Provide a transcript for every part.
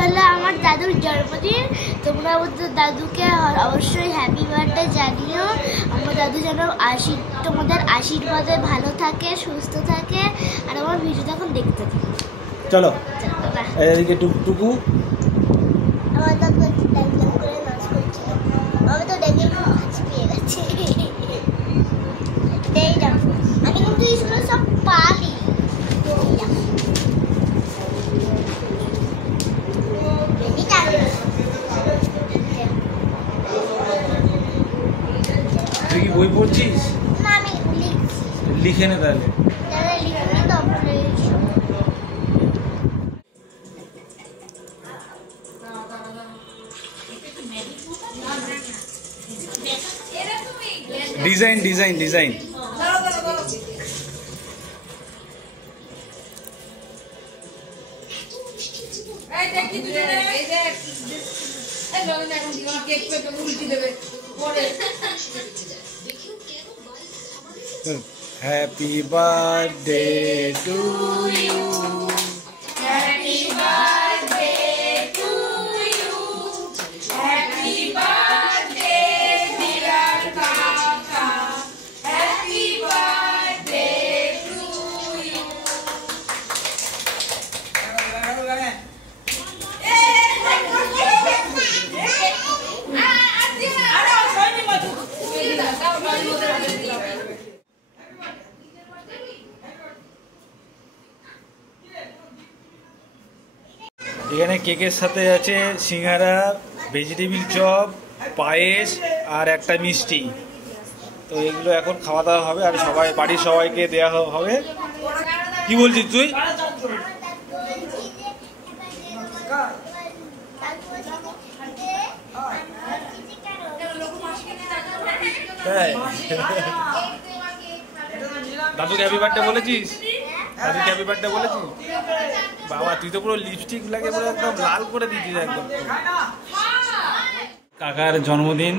হলো আমার দাদুর জন্মদিন। তোমরা আমাদের দাদুকে অবশ্যই হ্যাপি বার্থডে জানিও। আমার দাদু যেন তোমাদের আশীর্বাদে ভালো থাকে, সুস্থ থাকে, আর আমার ভিডিওটা এখন দেখতে থাকে। চলো এদিকে টুকটুকু। আমার দাদু ড্যাং করে নাচ করছিল, আমি তো ড্যাঙে নাচ পেয়ে গেছি। আমি কিন্তু এগুলো সব পারি। তুই কি বই পড়ছিস? না, আমি লিখছি। লিখে নে তাহলে। Design design design happy birthday to you, happy birthday to you, happy birthday dear kaka, happy birthday to you. এখানে কেকের সাথে আছে সিঙ্গারা, ভেজিটেবিল চপ, পায়েস আর একটা মিষ্টি। তো এগুলো এখন খাওয়া দাওয়া হবে আর সবাই বাড়ির সবাইকে দেওয়া হবে। কি বলছিস তুই? দাদুকে হ্যাপি বার্থডে বলেছিস? দাদুকে হ্যাপি বার্থডে বলেছিস? বাবা তুই তো পুরো লিপস্টিক লাগে পুরো একদম লাল করে দিয়েছিস একদম। কাকার জন্মদিন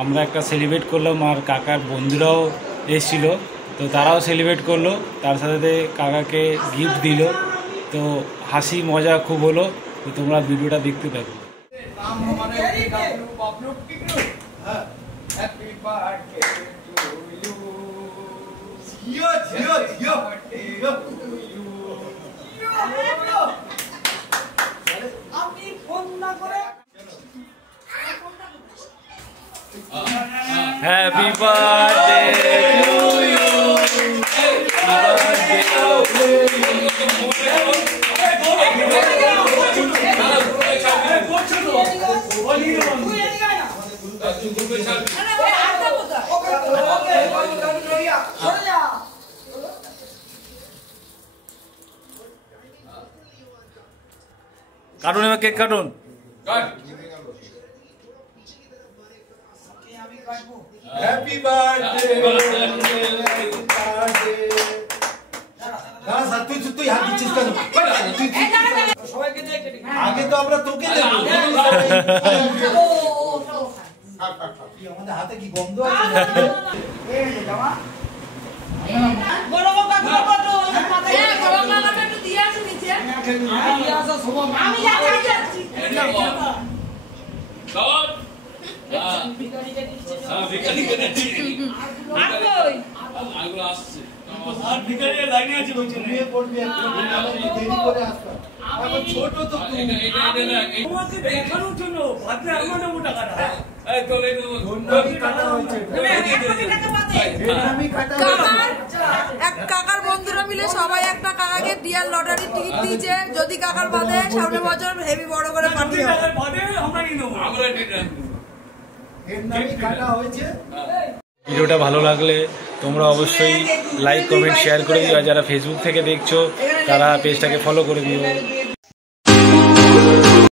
আমরা একটা সেলিব্রেট করলাম আর কাকার বন্ধুরাও এসেছিল, তো তারাও সেলিব্রেট করলো, তার সাথে কাকাকে গিফট দিল। তো হাসি মজা খুব হলো। তো তোমরা ভিডিওটা দেখতে থাকো। Happy birthday to you. Happy কাটুন এবার কেক কাটুন। হ্যাপি বার্থডে তুই হাত দিচ্ছিস কেন? আগে তো আমরা তোকে দেবো। আমাদের হাতে কি গন্ধ আছে? ছোট তো দেখানোর জন্য কাকার বন্ধুরা মিলে সবাই একটা কাকাকে ডিয়ার লটারি টিকিট দিয়েছে, যদি কাকার বাদে সামনে বছর হেভি বড় করে পার্টি হবে। ভিডিওটা ভালো লাগলে তোমরা অবশ্যই লাইক কমেন্ট শেয়ার করে দিও, আর যারা ফেসবুক থেকে দেখছো তারা পেজটাকে ফলো করে দিও।